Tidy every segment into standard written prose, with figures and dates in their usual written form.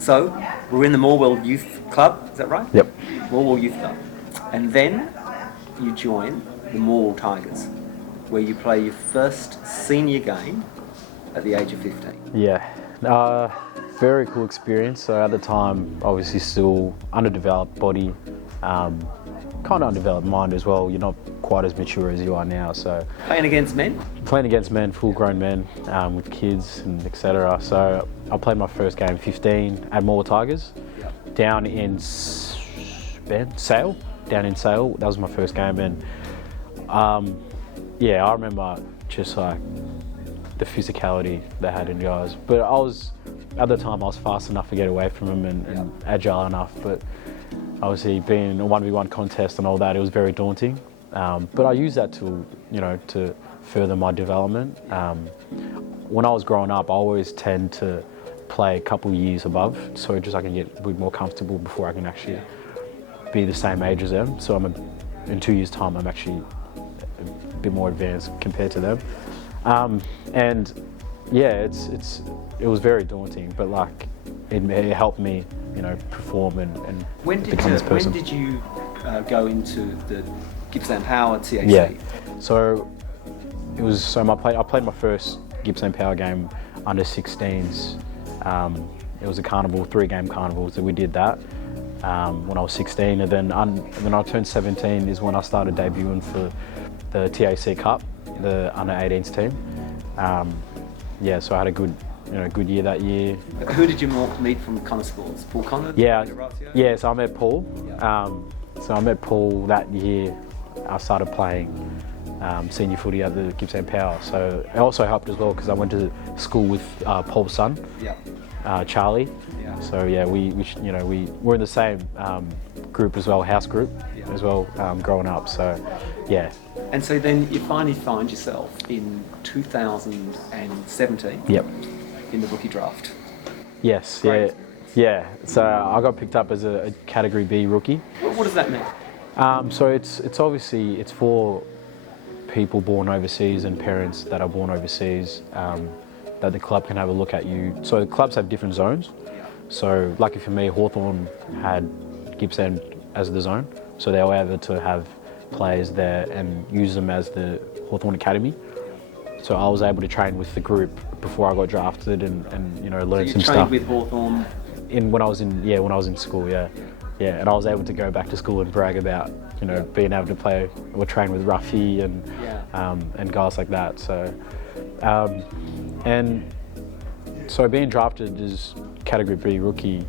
So, we're in the Morwell Youth Club, is that right? Yep. Morwell Youth Club. And then you join the Morwell Tigers, where you play your first senior game at the age of 15. Yeah. Very cool experience. So at the time, obviously still underdeveloped body, kind of undeveloped mind as well. You're not quite as mature as you are now. So Playing against men? Playing against men, full-grown men, with kids and etc. So I played my first game 15 at Morwell Tigers, down in Sale. Down in Sale. That was my first game, and yeah, I remember just like the physicality they had in guys. But at the time I was fast enough to get away from them and agile enough. But obviously being a 1v1 contest and all that, it was very daunting. But I used that to further my development. When I was growing up, I always tend to play a couple years above, so just I can get a bit more comfortable before I can actually be the same age as them. So in 2 years' time, I'm actually a bit more advanced compared to them. And yeah, it was very daunting, but like it helped me, perform and become this person. When did you go into the Gippsland Power TAC? Yeah, so I played my first Gippsland Power game under 16s. It was a carnival, 3-game carnival, so we did that when I was 16, and then I turned 17 is when I started debuting for the TAC Cup, the under 18s team. Yeah, so I had a good year that year. Who did you meet from Connor Sports? Paul Connor? Yeah. So I met Paul. So I met Paul that year. I started playing senior footy at the Gippsland Power. So it also helped as well because I went to school with Paul's son, Charlie. So yeah, we were in the same group as well, house group as well, growing up. So yeah. And so then you finally find yourself in 2017 in the rookie draft. Yes, yeah. So I got picked up as a Category B rookie. What does that mean? So it's obviously for people born overseas and parents that are born overseas, that the club can have a look at you. So the clubs have different zones. So lucky for me, Hawthorn had Gippsland as the zone, so they were able to have players there and use them as the Hawthorn Academy. So I was able to train with the group before I got drafted and learn some stuff. So you trained with Hawthorn? When I was in school, yeah, and I was able to go back to school and brag about being able to play or train with Ruffy and guys like that. So and so being drafted as Category B rookie,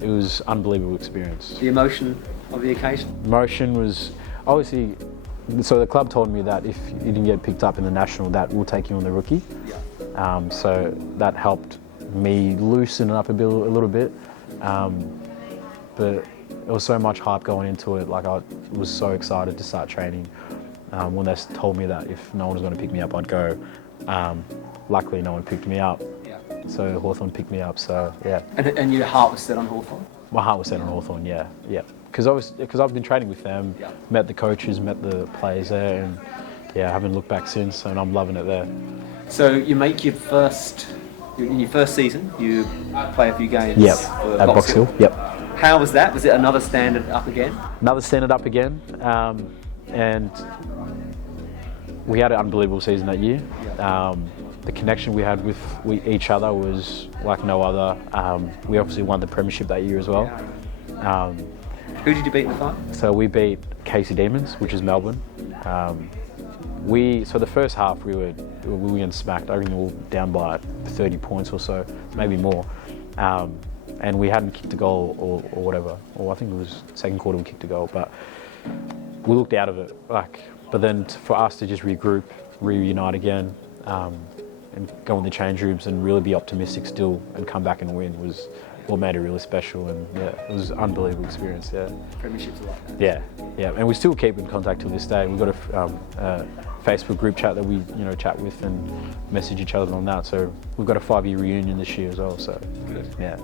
it was an unbelievable experience. The emotion of the occasion? Emotion was obviously, so the club told me that if you didn't get picked up in the national, that will take you on the rookie. So that helped me loosen it up a little bit. But there was so much hype going into it. Like I was so excited to start training. When they told me that if no one was going to pick me up, I'd go. Luckily, no one picked me up. So Hawthorn picked me up. So yeah. And your heart was set on Hawthorn? My heart was set on Hawthorn. Yeah. Because I've been training with them, met the coaches, met the players there, and I haven't looked back since, and I'm loving it there. So you make in your first season, you play a few games. For at Box Hill. How was that? Was it another standard up again? Another standard up again, and we had an unbelievable season that year. The connection we had with each other was like no other. We obviously won the premiership that year as well. Who did you beat in the final? So we beat Casey Demons, which is Melbourne. So the first half we were getting smacked. I think we were down by 30 points or so, maybe more. And we hadn't kicked a goal or whatever. Or I think it was second quarter we kicked a goal, but we looked out of it. But then for us to just regroup, reunite again, and go in the change rooms and really be optimistic still and come back and win was what made it really special. And it was an unbelievable experience. Premierships are like that. Yeah, and we still keep in contact to this day. We've got a Facebook group chat that we chat with and message each other on that. So we've got a 5-year reunion this year as well. So good. Yeah.